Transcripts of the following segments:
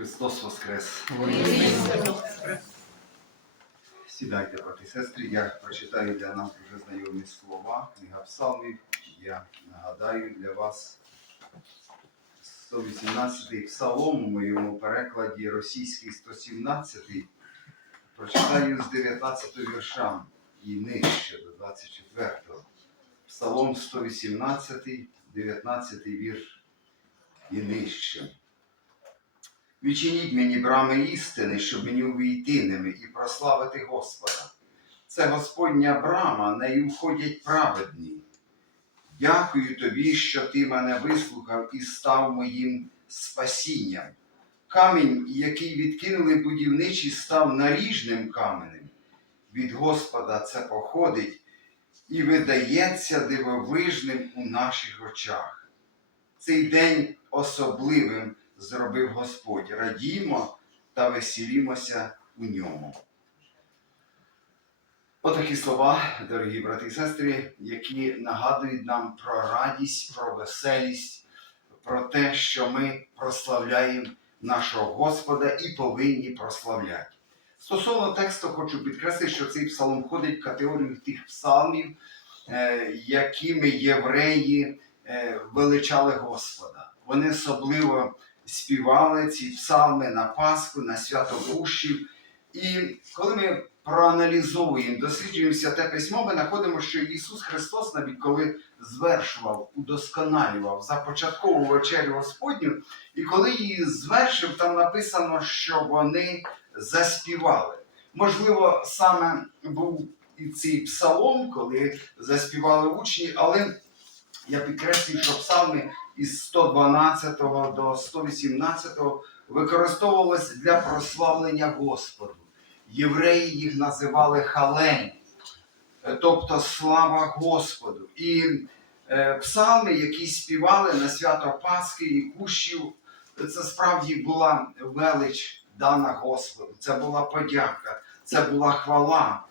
Христос Воскрес! Сідайте, брати сестри, я прочитаю для нас вже знайомі слова, книга псалмів. Я нагадаю для вас 118-й псалом у моєму перекладі російський 117-й. Прочитаю з 19 вірша і нижче до 24-го. Псалом 118, 19 вірш і нижче. Відчиніть мені брами істини, щоб мені увійти ними і прославити Господа. Це Господня брама, нею входять праведні. Дякую тобі, що ти мене вислухав і став моїм спасінням. Камінь, який відкинули будівничі, став наріжним каменем. Від Господа це походить і видається дивовижним у наших очах. Цей день особливим зробив Господь. Радімо та веселімося у ньому. Отакі слова, дорогі брати і сестри, які нагадують нам про радість, про веселість, про те, що ми прославляємо нашого Господа і повинні прославляти. Стосовно тексту, хочу підкреслити, що цей псалом входить в категорію тих псалмів, е, якими євреї е, величали Господа. Вони особливо співали ці псалми на Пасху, на свято Пущів. І коли ми проаналізовуємо, досліджуємо святе письмо, ми знаходимо, що Ісус Христос, навіть коли звершував, удосконалював, започатковував вечерю Господню, і коли її звершив, там написано, що вони заспівали. Можливо, саме був і цей псалом, коли заспівали учні, але я підкреслюю, що псалми із 112 до 118 використовувалися для прославлення Господу. Євреї їх називали халень, тобто слава Господу. І е, псалми, які співали на свято Пасхи і Кущів, це справді була велич дана Господу. Це була подяка, це була хвала.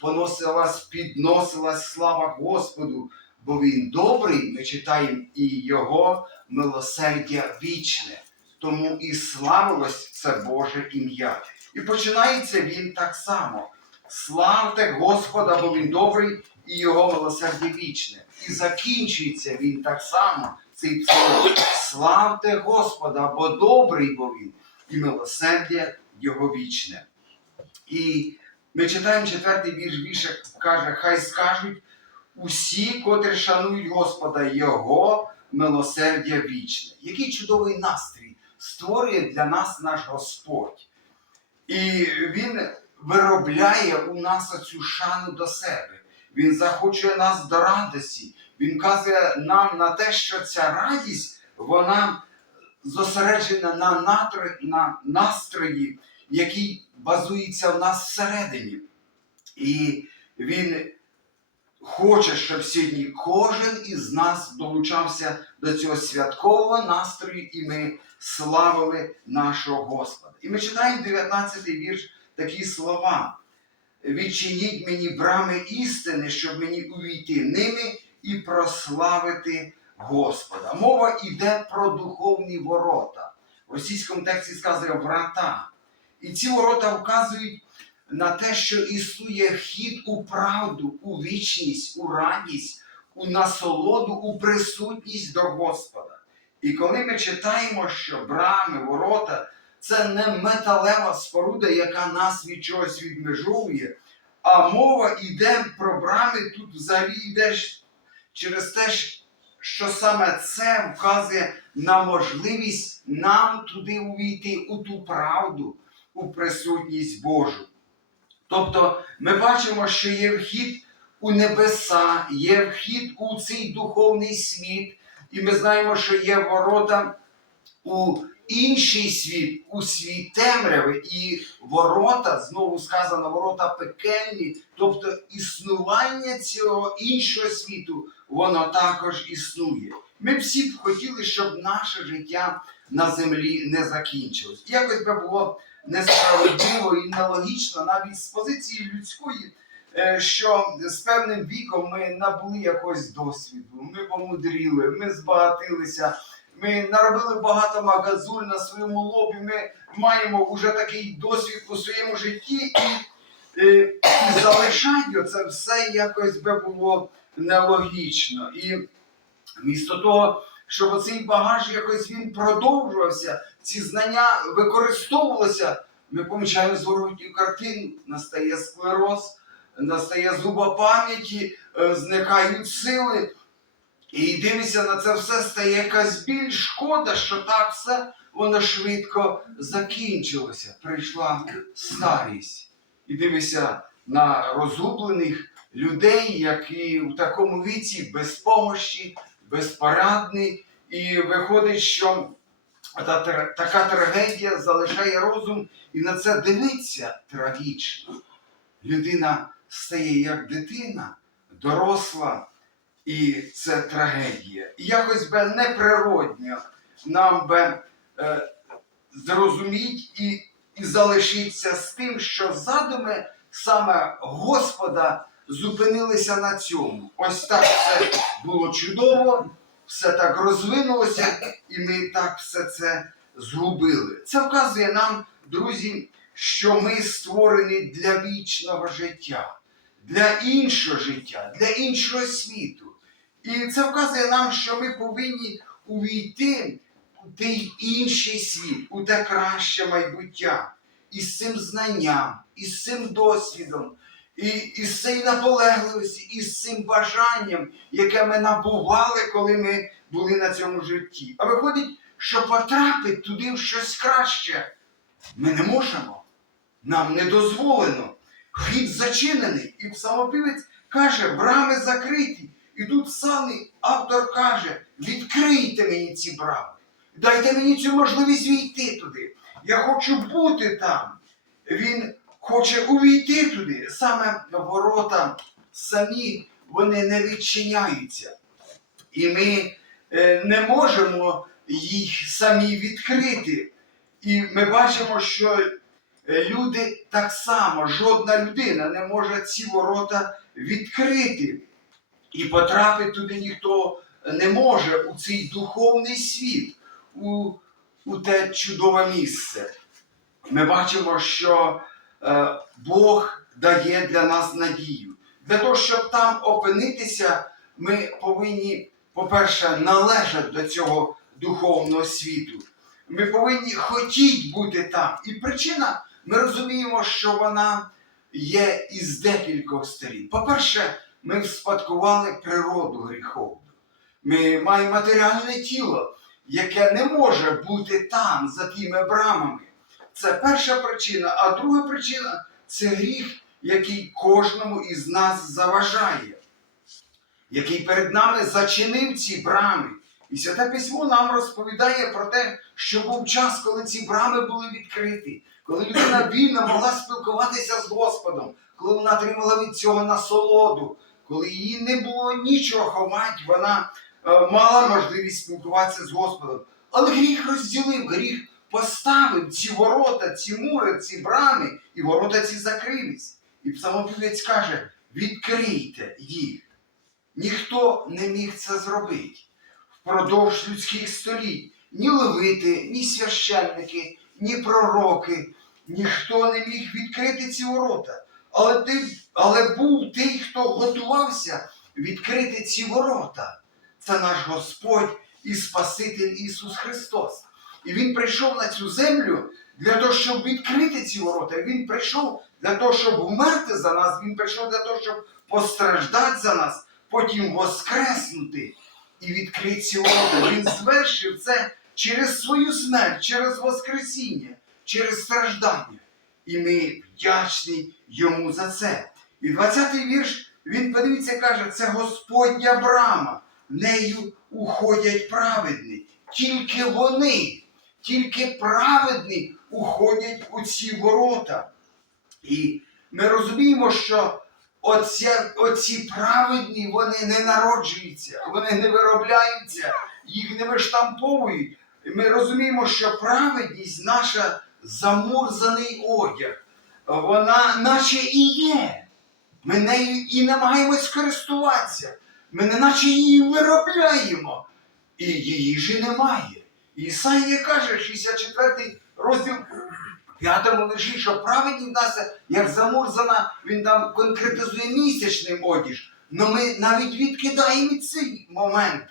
Поносилась, підносилась слава Господу, бо Він добрий, ми читаємо, і Його милосердя вічне. Тому і славилось це Боже ім'я. І починається він так само. Славте Господа, бо Він добрий і Його милосердя вічне. І закінчується він так само, цей псалом. Славте Господа, бо добрий бо Він, і милосердя Його вічне. І ми читаємо четвертий вірш, вірш каже, хай скажуть усі, котрі шанують Господа, Його милосердя вічне. Який чудовий настрій створює для нас наш Господь. І Він виробляє у нас оцю шану до себе. Він захочує нас до радості. Він каже нам на те, що ця радість, вона зосереджена на, натро- на настрої, який базується в нас всередині. І він хоче, щоб сьогодні кожен із нас долучався до цього святкового настрою, і ми славили нашого Господа. І ми читаємо 19 й вірш такі слова. Відчиніть мені брами істини, щоб мені увійти ними і прославити Господа. Мова йде про духовні ворота. В російському тексті сказано врата. І ці ворота вказують на те, що існує вхід у правду, у вічність, у радість, у насолоду, у присутність до Господа. І коли ми читаємо, що брами, ворота це не металева споруда, яка нас від чогось відмежовує, а мова йде про брами, тут взагалі йде через те, що саме це вказує на можливість нам туди увійти, у ту правду, у присутність Божу. Тобто ми бачимо, що є вхід у небеса, є вхід у цей духовний світ, і ми знаємо, що є ворота у інший світ, у світ темряви, і ворота, знову сказано, ворота пекельні, тобто існування цього іншого світу, воно також існує. Ми всі б хотіли, щоб наше життя на землі не закінчилось. Якось би було несправедливо і нелогічно навіть з позиції людської, е, що з певним віком ми набули якогось досвіду, ми помудріли, ми збагатилися, ми наробили багато магазуль на своєму лобі, ми маємо вже такий досвід у своєму житті, і, е, і залишати це все якось би було нелогічно. І вмісто того, щоб оцей багаж якось він продовжувався, ці знання використовувалися, ми помічаємо зворотню картину, настає склероз, настає зуба пам'яті, е, зникають сили. І дивишся на це все, стає якась біль, шкода, що так все воно швидко закінчилося. Прийшла старість. І дивишся на розгублених людей, які в такому віці безпомощі, безпорадні. І виходить, що та, така трагедія залишає розум, і на це дивиться трагічно. Людина стає як дитина, доросла. І це трагедія. І якось би неприродньо нам би е, зрозуміть і, і залишитися з тим, що задуми саме Господа зупинилися на цьому. Ось так все було чудово, все так розвинулося, і ми так все це згубили. Це вказує нам, друзі, що ми створені для вічного життя, для іншого життя, для іншого світу. І це вказує нам, що ми повинні увійти у той інший світ, у те краще майбуття, із цим знанням, із цим досвідом, і, із цією наполегливості, із цим бажанням, яке ми набували, коли ми були на цьому житті. А виходить, що потрапити туди в щось краще ми не можемо. Нам не дозволено. Вхід зачинений, і псалмопівець каже, брами закриті. І тут самий автор каже: відкрийте мені ці брами, дайте мені цю можливість війти туди. Я хочу бути там. Він хоче увійти туди. Саме ворота самі вони не відчиняються. І ми е, не можемо їх самі відкрити. І ми бачимо, що е, люди так само, жодна людина не може ці ворота відкрити. І потрапити туди ніхто не може у цей духовний світ, у, у те чудове місце. Ми бачимо, що Бог дає для нас надію. Для того, щоб там опинитися, ми повинні, по-перше, належати до цього духовного світу. Ми повинні хотіти бути там. І причина, ми розуміємо, що вона є із декількох сторін. По-перше, ми вспадкували природу гріховну. Ми маємо матеріальне тіло, яке не може бути там, за тими брамами. Це перша причина. А друга причина це гріх, який кожному із нас заважає, який перед нами зачинив ці брами. І святе письмо нам розповідає про те, що був час, коли ці брами були відкриті, коли людина вільно могла спілкуватися з Господом, коли вона отримала від цього насолоду, коли їй не було нічого ховати, вона е, мала можливість спілкуватися з Господом. Але гріх розділив, гріх поставив ці ворота, ці мури, ці брами, і ворота ці закрились. І псалмопівець каже: відкрийте їх. Ніхто не міг це зробити впродовж людських століть. Ні левити, ні священники, ні пророки, ніхто не міг відкрити ці ворота. Але, ти, але був той, хто готувався відкрити ці ворота. Це наш Господь і Спаситель Ісус Христос. І Він прийшов на цю землю для того, щоб відкрити ці ворота. Він прийшов для того, щоб вмерти за нас. Він прийшов для того, щоб постраждати за нас, потім воскреснути і відкрити ці ворота. Він звершив це через свою смерть, через Воскресіння, через страждання. І ми вдячні йому за це. І 20-й вірш, він подивіться, каже, це Господня брама, нею уходять праведні. Тільки вони, тільки праведні уходять у ці ворота. І ми розуміємо, що оці, оці праведні вони не народжуються, вони не виробляються, їх не виштамповують. І Ми розуміємо, що праведність наша замурзаний одяг, вона наче і є. Ми нею і намагаємось користуватися. Ми не наче її виробляємо. і її ж немає. Ісаїя каже, 64 розділ в п'ятому вірші, що праведні в нас, як замурзана, він там конкретизує місячний одіж. Но ми навіть відкидаємо цей момент.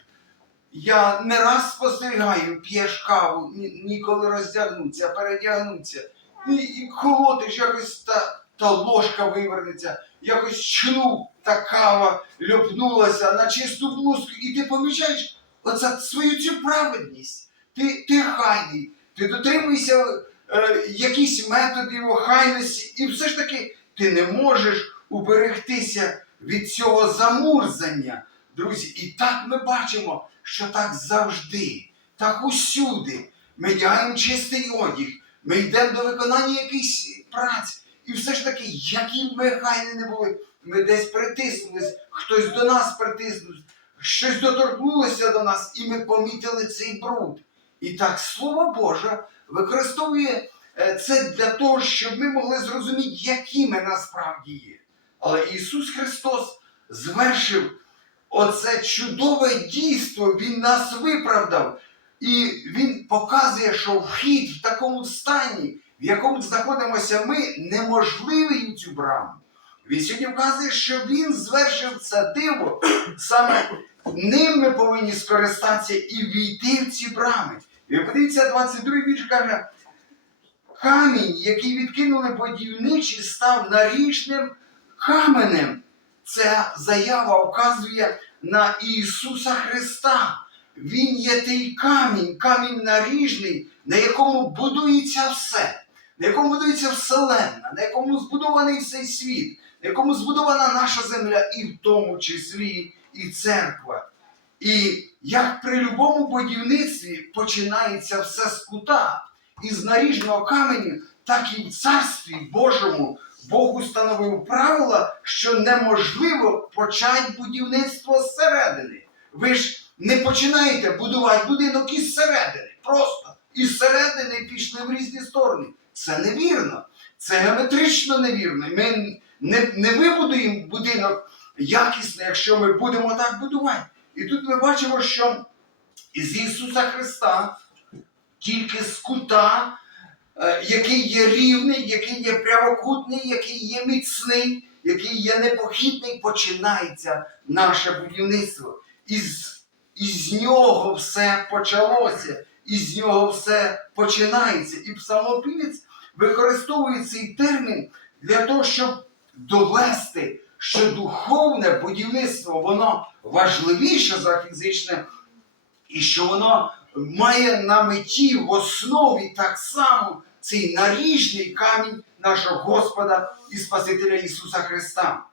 Я не раз спостерігаю, п'єш каву, ніколи роздягнуться, передягнуться. І, і холодиш, якось та, та ложка вивернеться, якось чну та кава льопнулася на чисту блузку, і ти помічаєш оце свою цю праведність. Ти, ти хайний, ти дотримуєшся е, якісь методів охайності, і все ж таки ти не можеш уберегтися від цього замурзання. Друзі, і так ми бачимо, що так завжди, так усюди. Ми дягаємо чистий одяг, ми йдемо до виконання якихось праць. І все ж таки, які б ми хайні не були, ми десь притиснулись, хтось до нас притиснувся, щось доторкнулося до нас, і ми помітили цей бруд. І так Слово Боже використовує е, це для того, щоб ми могли зрозуміти, які ми насправді є. Але Ісус Христос звершив оце чудове дійство, Він нас виправдав. І Він показує, що вхід в такому стані, в якому знаходимося ми, неможливий цю браму. Він сьогодні вказує, що він звершив це диво, саме ним ми повинні скористатися і війти в ці брами. І подивіться, 22 вірш каже, камінь, який відкинули будівничі, став наріжним каменем. Ця заява вказує на Ісуса Христа. Він є той камінь, камінь наріжний, на якому будується все, на якому будується Вселенна, на якому збудований цей світ, на якому збудована наша земля, і в тому числі і церква. І як при любому будівництві починається все з кута, із наріжного каменю, так і в царстві Божому Бог установив правила, що неможливо почати будівництво зсередини. Ви ж не починаєте будувати будинок із середини. Просто із середини пішли в різні сторони. Це невірно. Це геометрично невірно. Ми не, не вибудуємо будинок якісно, якщо ми будемо так будувати. І тут ми бачимо, що із Ісуса Христа тільки з кута, е, який є рівний, який є прямокутний, який є міцний, який є непохитний, починається наше будівництво. Із, із нього все почалося, із нього все починається. І псалмопівець використовує цей термін для того, щоб довести, що духовне будівництво воно важливіше за фізичне, і що воно має на меті в основі так само цей наріжний камінь нашого Господа і Спасителя Ісуса Христа.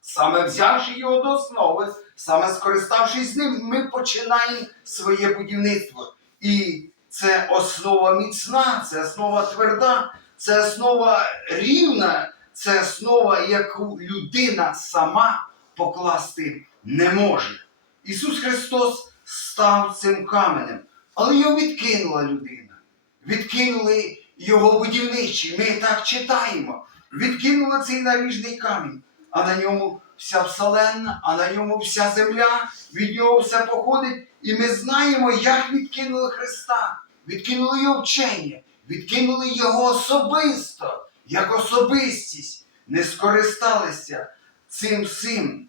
Саме взявши його до основи, саме скориставшись з ним, ми починаємо своє будівництво. І це основа міцна, це основа тверда, це основа рівна, це основа, яку людина сама покласти не може. Ісус Христос став цим каменем, але його відкинула людина. Відкинули його будівничі. Ми так читаємо. Відкинули цей наріжний камінь, а на ньому вся вселенна, а на ньому вся земля, від нього все походить. І ми знаємо, як відкинули Христа, відкинули його вчення, відкинули його особисто, як особистість, не скористалися цим всім.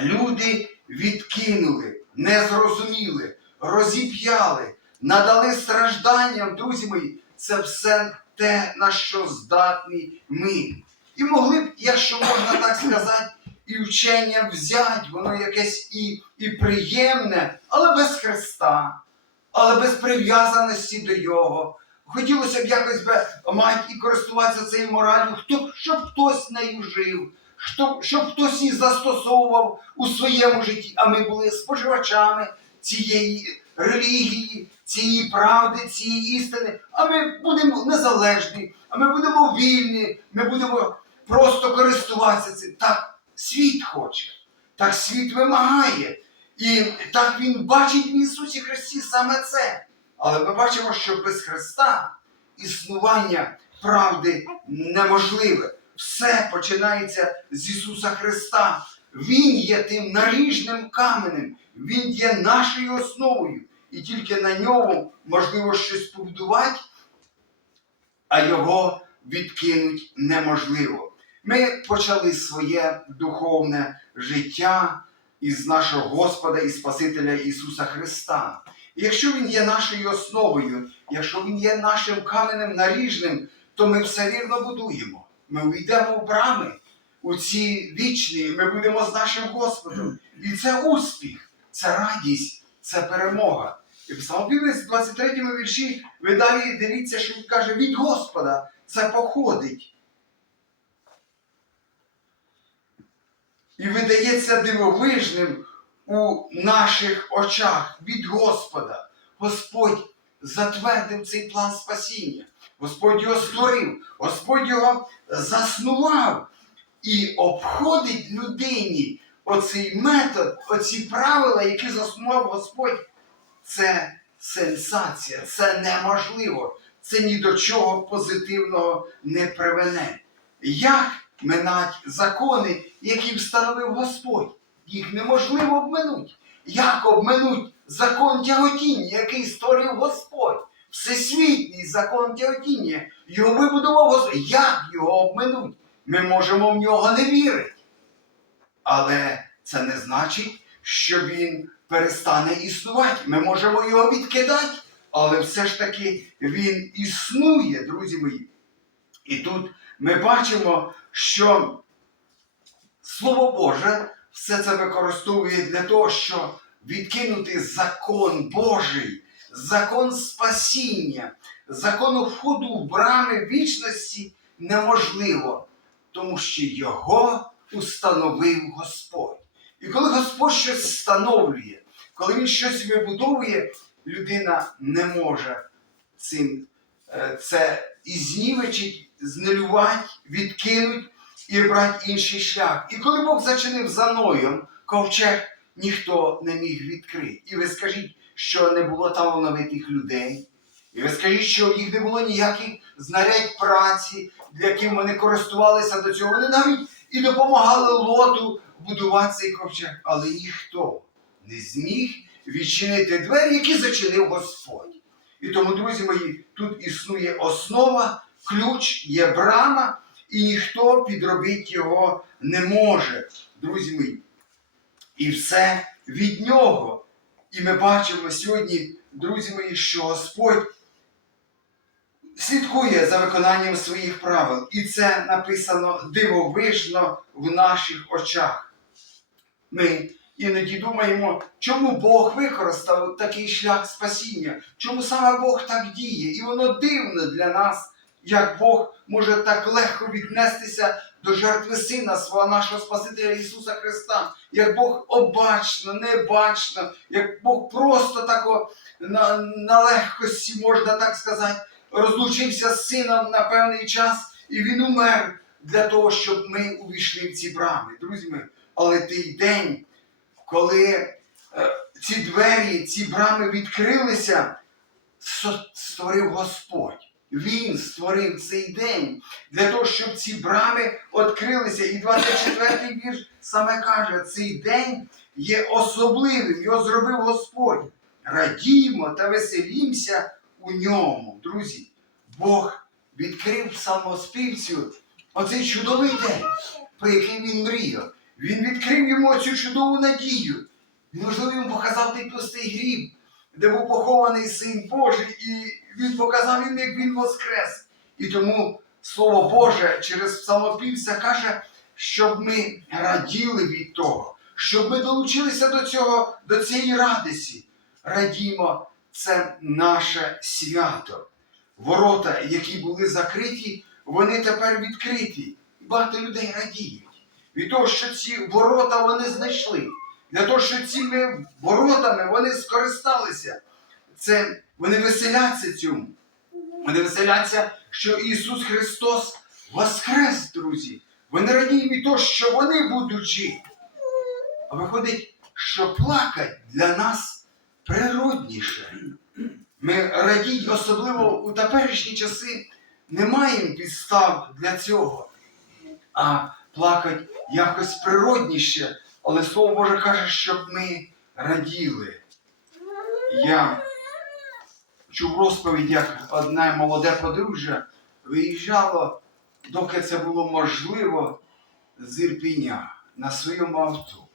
Люди відкинули, не зрозуміли, розіп'яли, надали стражданням, друзі мої, це все те, на що здатні ми. І могли б, якщо можна так сказати, і вчення взяти, воно якесь і, і приємне, але без Христа, але без прив'язаності до Його. Хотілося б якось би мати і користуватися цією моралью, хто, щоб хтось нею жив, щоб, щоб хтось її застосовував у своєму житті, а ми були споживачами цієї релігії, цієї правди, цієї істини. А ми будемо незалежні, а ми будемо вільні, ми будемо просто користуватися цим. Так світ хоче, так світ вимагає. І так він бачить в Ісусі Христі саме це. Але ми бачимо, що без Христа існування правди неможливе. Все починається з Ісуса Христа. Він є тим наріжним каменем, Він є нашою основою. і тільки на ньому можливо щось побудувати, а його відкинуть неможливо. Ми почали своє духовне життя із нашого Господа і Спасителя Ісуса Христа. І якщо Він є нашою основою, якщо Він є нашим каменем наріжним, то ми все вірно будуємо. Ми увійдемо в брами у ці вічні, ми будемо з нашим Господом. І це успіх, це радість, це перемога. І Псалмопівець в 23 вірші ви далі дивіться, що він каже від Господа це походить. І видається дивовижним у наших очах від Господа. Господь затвердив цей план спасіння. Господь його створив, Господь його заснував і обходить людині оцей метод, оці правила, які заснував Господь. Це сенсація, це неможливо. Це ні до чого позитивного не привене. Як минать закони, які встановив Господь? Їх неможливо обминути. Як обминуть закон тяготіння, який створив Господь? Всесвітній закон тяготіння. Його вибудував Господь. Як його обминуть? Ми можемо в нього не вірити. Але це не значить, що він перестане існувати. Ми можемо його відкидати, але все ж таки він існує, друзі мої. І тут ми бачимо, що Слово Боже все це використовує для того, щоб відкинути закон Божий, закон спасіння, закон входу в брами вічності неможливо, тому що його установив Господь. І коли Господь щось встановлює, коли Він щось вибудовує, людина не може цим е, це і знівечить, знелювати, відкинуть і брати інший шлях. І коли Бог зачинив за Ноєм ковчег, ніхто не міг відкрити. І ви скажіть, що не було талановитих людей. І ви скажіть, що в їх не було ніяких знарядь праці, для яким вони користувалися до цього. Вони навіть і допомагали лоту будувати цей ковчег. Але ніхто не зміг відчинити двері, які зачинив Господь. І тому, друзі мої, тут існує основа, ключ, є брама, і ніхто підробити його не може, друзі мої. І все від нього. І ми бачимо сьогодні, друзі мої, що Господь слідкує за виконанням своїх правил. І це написано дивовижно в наших очах. Ми іноді думаємо, чому Бог використав такий шлях спасіння, чому саме Бог так діє. І воно дивно для нас, як Бог може так легко віднестися до жертви Сина свого нашого Спасителя Ісуса Христа, як Бог обачно, небачно, як Бог просто тако на, на легкості, можна так сказати, розлучився з сином на певний час, і він умер для того, щоб ми увійшли в ці брами. Друзі мої, але той день, коли е, ці двері, ці брами відкрилися, створив Господь. Він створив цей день для того, щоб ці брами відкрилися. І 24-й вірш саме каже, цей день є особливим, його зробив Господь. Радіємо та веселімося у ньому. Друзі, Бог відкрив самоспівцю оцей чудовий день, про який він мріяв. Він відкрив йому цю чудову надію. Можливо, йому показав той пустий гріб, де був похований син Божий, і він показав їм, як він воскрес. І тому Слово Боже через псалмопівця каже, щоб ми раділи від того, щоб ми долучилися до цього, до цієї радості. Радімо, це наше свято. Ворота, які були закриті, вони тепер відкриті. Багато людей радіють від того, що ці ворота вони знайшли. Для того, що цими воротами вони скористалися. Це вони веселяться цьому. Вони веселяться, що Ісус Христос воскрес, друзі. Вони радіють від того, що вони будуть жити. А виходить, що плакать для нас природніше. Ми радіють, особливо у теперішні часи, не маємо підстав для цього. А плакать якось природніше. Але Слово Боже каже, щоб ми раділи. Я чув розповідь, як одне молоде подружжя виїжджало, доки це було можливо, з Ірпіня на своєму авто.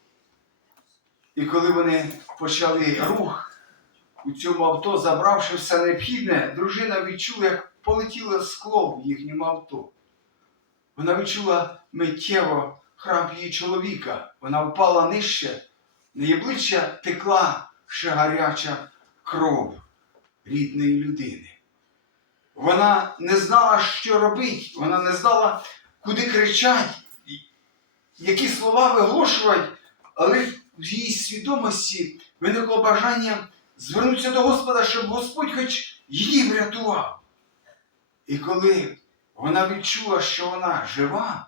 І коли вони почали рух у цьому авто, забравши все необхідне, дружина відчула, як полетіло скло в їхньому авто. Вона відчула миттєво храп її чоловіка. Вона впала нижче, на її обличчя текла ще гаряча кров рідної людини. Вона не знала, що робити, вона не знала, куди кричати, які слова виголошувати, але в її свідомості виникло бажання звернутися до Господа, щоб Господь хоч її врятував. І коли вона відчула, що вона жива,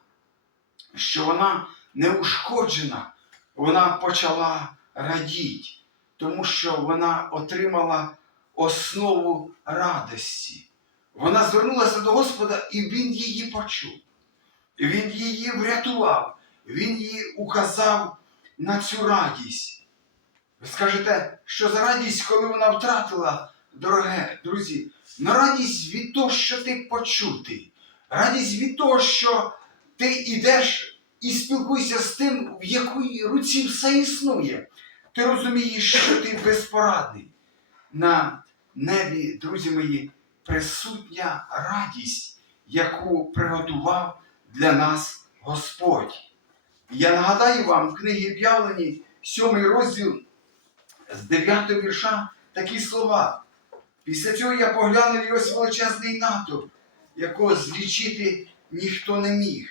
що вона не ушкоджена, вона почала радіти, тому що вона отримала основу радості. Вона звернулася до Господа, і Він її почув. Він її врятував, Він їй указав на цю радість. Ви скажете, що за радість, коли вона втратила, дороге друзі, на радість від того, що ти почутий, радість від того, що ти йдеш і спілкуєшся з тим, в якій руці все існує. Ти розумієш, що ти безпорадний. На небі, друзі мої, присутня радість, яку приготував для нас Господь. Я нагадаю вам в книгі об'явлені, сьомий розділ з 9 вірша такі слова. Після цього я поглянув і ось величезний натовп, якого злічити ніхто не міг.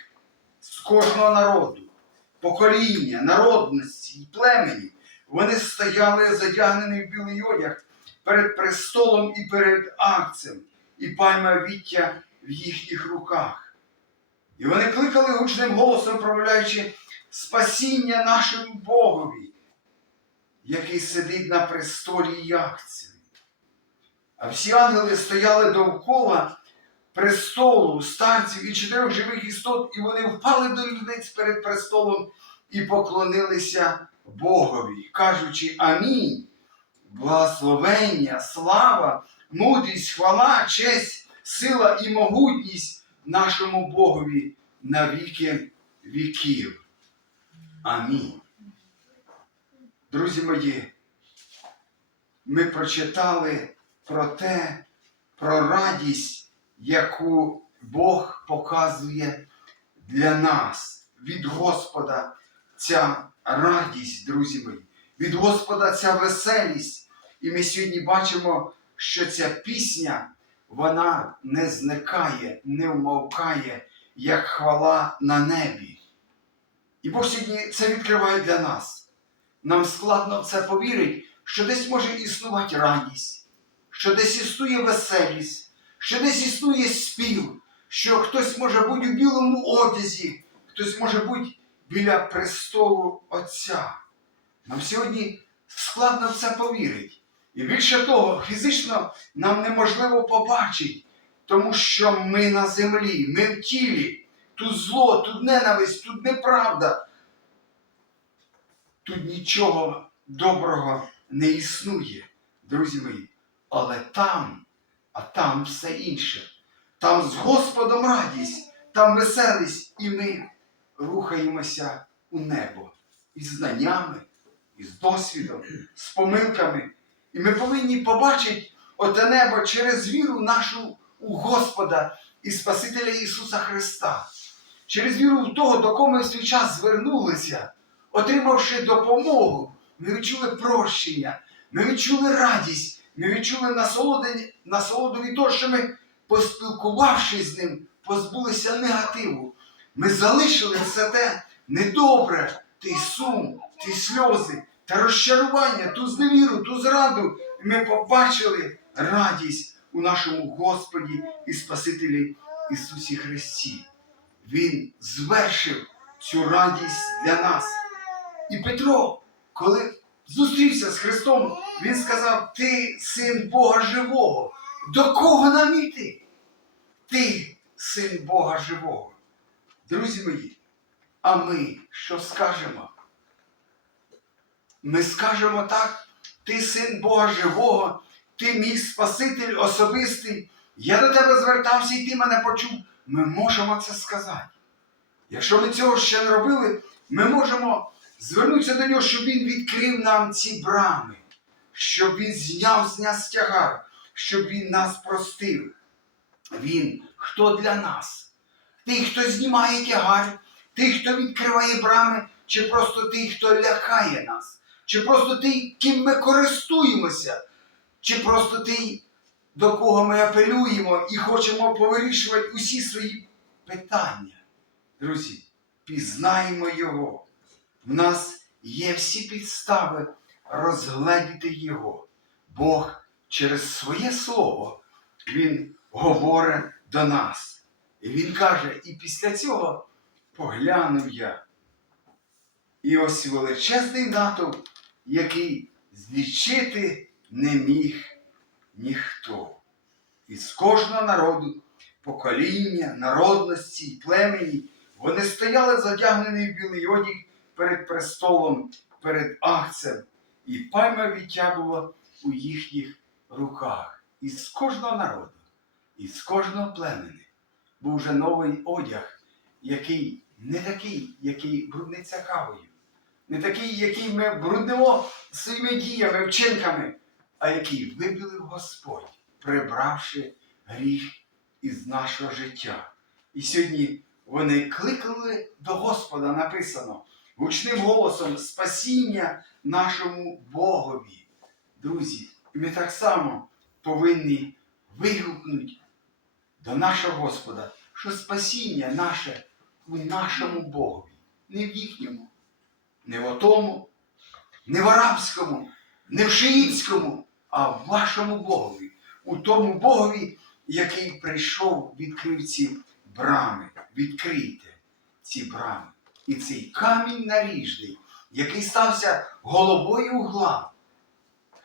З кожного народу, покоління, народності і племені. Вони стояли задягнені в білий одяг перед престолом і перед акцем, і пальма віття в їхніх руках. І вони кликали гучним голосом, промовляючи спасіння нашому Богові, який сидить на престолі і. А всі ангели стояли довкола престолу, старців і чотирьох живих істот, і вони впали до лівниць перед престолом і поклонилися Богові, кажучи Амінь. Благословення, слава, мудрість, хвала, честь, сила і могутність нашому Богові на віки віків. Амінь. Друзі мої, ми прочитали про те, про радість, яку Бог показує для нас від Господа ця радість, друзі мої, від Господа ця веселість. І ми сьогодні бачимо, що ця пісня, вона не зникає, не вмовкає, як хвала на небі. І Бог сьогодні це відкриває для нас. Нам складно в це повірити, що десь може існувати радість, що десь існує веселість, що десь існує спів, що хтось може бути у білому одязі, хтось може бути біля престолу Отця. Нам сьогодні складно в це повірити. І більше того, фізично нам неможливо побачити, тому що ми на землі, ми в тілі. Тут зло, тут ненависть, тут неправда. Тут нічого доброго не існує, друзі мої. Але там, а там все інше. Там з Господом радість, там веселість, і ми рухаємося у небо із знаннями, із досвідом, з помилками. І ми повинні побачити оте небо через віру нашу у Господа і Спасителя Ісуса Христа. Через віру в того, до кого ми в свій час звернулися, отримавши допомогу, ми відчули прощення, ми відчули радість, ми відчули насолоду, від того, що ми, поспілкувавшись з ним, позбулися негативу. Ми залишили все те недобре, той сум, ті сльози та розчарування, ту зневіру, ту зраду. Ми побачили радість у нашому Господі і Спасителі Ісусі Христі. Він звершив цю радість для нас. І Петро, коли зустрівся з Христом, він сказав: Ти син Бога живого. До кого нам іти? Ти син Бога живого. Друзі мої, а ми що скажемо? Ми скажемо так, ти син Бога живого, ти мій Спаситель особистий. Я до тебе звертався і ти мене почув. Ми можемо це сказати. Якщо ми цього ще не робили, ми можемо звернутися до нього, щоб він відкрив нам ці брами, щоб він зняв з нас тягар, щоб він нас простив. Він хто для нас? Той, хто знімає тягар, той, хто відкриває брами, чи просто той, хто лякає нас, чи просто той, ким ми користуємося, чи просто той, до кого ми апелюємо і хочемо повирішувати усі свої питання. Друзі, пізнаємо Його. В нас є всі підстави розгледіти Його. Бог через своє слово Він говорить до нас. І Він каже, і після цього поглянув я. І ось величезний натовп, який злічити не міг ніхто. Із кожного народу, покоління, народності й племені вони стояли задягнені в білий одяг перед престолом, перед акцем, і пальма віття була у їхніх руках. Із кожного народу, із кожного племени був вже новий одяг, який не такий, який брудниться кавою, не такий, який ми бруднимо своїми діями, вчинками, а який вибілив Господь, прибравши гріх із нашого життя. І сьогодні вони кликали до Господа, написано, гучним голосом спасіння нашому Богові. Друзі, ми так само повинні вигукнути до нашого Господа, що спасіння наше у нашому Богові, не в їхньому, не в отому, не в арабському, не в шиїцькому, а в вашому Богові, у тому Богові, який прийшов, відкрив ці брами. Відкрийте ці брами. І цей камінь наріжний, який стався головою угла,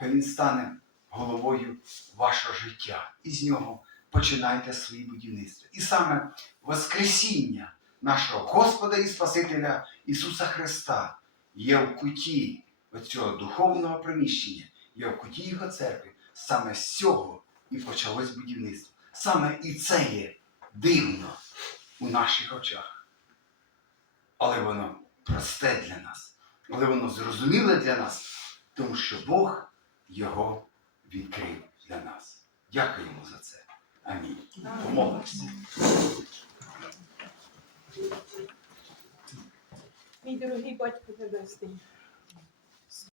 він стане головою вашого життя. І з нього починайте свої будівництва. І саме Воскресіння нашого Господа і Спасителя Ісуса Христа є в куті оцього духовного приміщення, є в куті Його церкви. Саме з цього і почалось будівництво. Саме і це є дивно у наших очах. Але воно просте для нас, але воно зрозуміле для нас, тому що Бог його відкрив для нас. Дякуємо за це. Амінь. Помолимося. Мій дорогий батько Небесний,